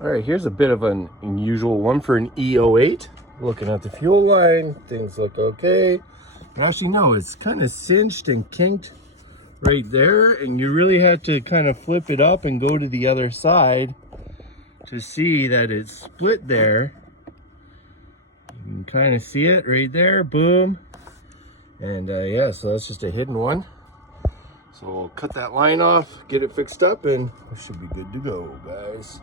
All right, here's a bit of an unusual one for an E08. Looking at the fuel line, things look okay. But actually, no, it's kind of cinched and kinked right there, and you really had to kind of flip it up and go to the other side to see that it's split there. You can kind of see it right there, boom. And yeah, so that's just a hidden one. So we'll cut that line off, get it fixed up, and we should be good to go, guys.